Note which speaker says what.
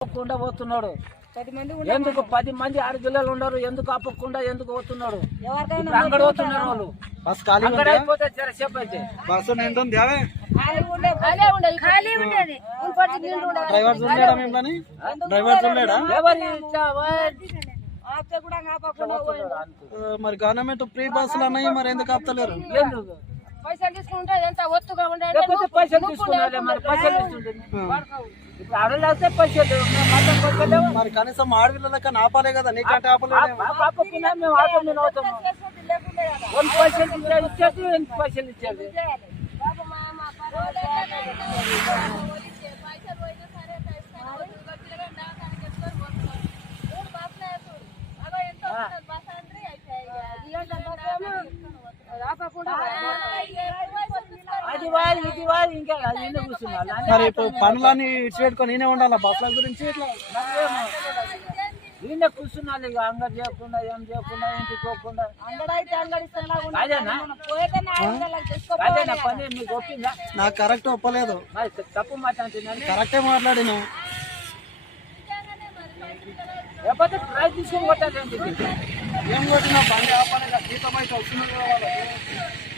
Speaker 1: ఆపకుండా పోతున్నాడు. ఎందుకు 10 మంది ఆడపిల్లలు ఉండరు, ఎందుకు ఆపకుండా ఎందుకు పోతున్నాడు? అంగడి పోతున్నారు వాళ్ళు.
Speaker 2: బస్ ఖాళీ
Speaker 1: అంగడి అయిపోతే సేపు అయితే
Speaker 2: బస్సు నిండుంది. అవే
Speaker 3: డ్రైవర్స్ ఉండడా మిమ్మల్ని? డ్రైవర్స్ ఉండడా? మరి గవర్నమెంట్ ఫ్రీ బస్సులు అన్నాయి, మరి ఎందుకు ఆపుతలేరు?
Speaker 1: ఎందుకు
Speaker 4: పైసలు తీసుకుంటే ఎంత ఒత్తుగా ఉండే
Speaker 1: పైసలు తీసుకున్నారే, మరి పైసలు ఇస్తుంటుంది. ఇప్పుడు ఆడలేస్తే పైసలు
Speaker 3: మరి కనీసం ఆడపిల్లలకి ఆపాలే కదా, నీకంటే ఆపలేదు.
Speaker 1: ఆపకుండా మేము ఆటో మీద అవుతాము. 1 పైసలు ఇచ్చేది 2 పైసలు ఇచ్చేది. అది వాళ్ళు ఇది వాళ్ళు ఇంకా కూర్చున్నారు.
Speaker 3: మరి ఇప్పుడు పనులన్నీ ఇచ్చిపెట్టుకొని నేనే ఉండాలా బస్సుల గురించి? ఇట్లా
Speaker 1: ఈయన కూర్చున్నాను ఇక అంగడి చేయకుండా ఏం చేయకుండా ఇంటికి పోకుండా. అదేనా పని మీకు ఒప్పిందా?
Speaker 3: నాకు కరెక్ట్ ఒప్పలేదు.
Speaker 1: మరి తప్పు మాట అంటున్నాను.
Speaker 3: కరెక్టే మాట్లాడినా.
Speaker 1: లేకపోతే ప్రైజ్ తీసుకొని కొట్టాలి.
Speaker 3: ఏం కొట్టినా బండి ఆపాలి, జీతం అయితే వస్తుంది.